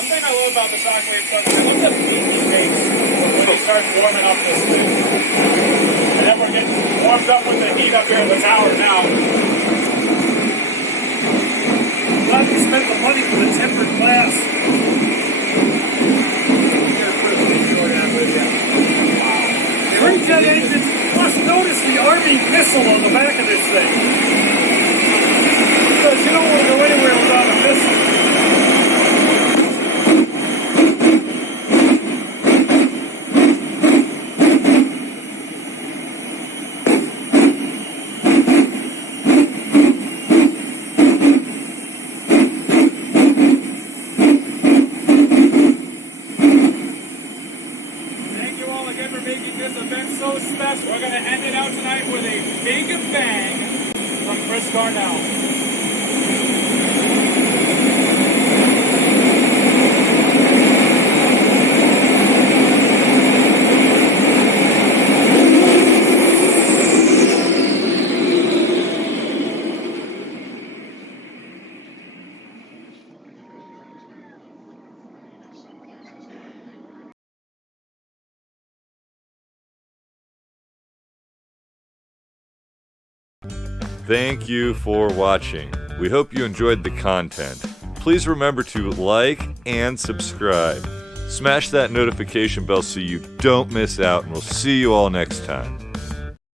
One thing I love about the Shockwave truck is I love that peaky base when he starts warming up this thing. And then we're getting warmed up with the heat up here at the tower now. Glad we spent the money for the tempered glass. Three jet engines. Plus, notice the Army missile on the back of this thing. Because you don't want to go anywhere without a missile. So special. We're going to end it out tonight with a big bang from Chris Darnell. Thank you for watching. We hope you enjoyed the content. Please remember to like and subscribe. Smash that notification bell so you don't miss out, and we'll see you all next time.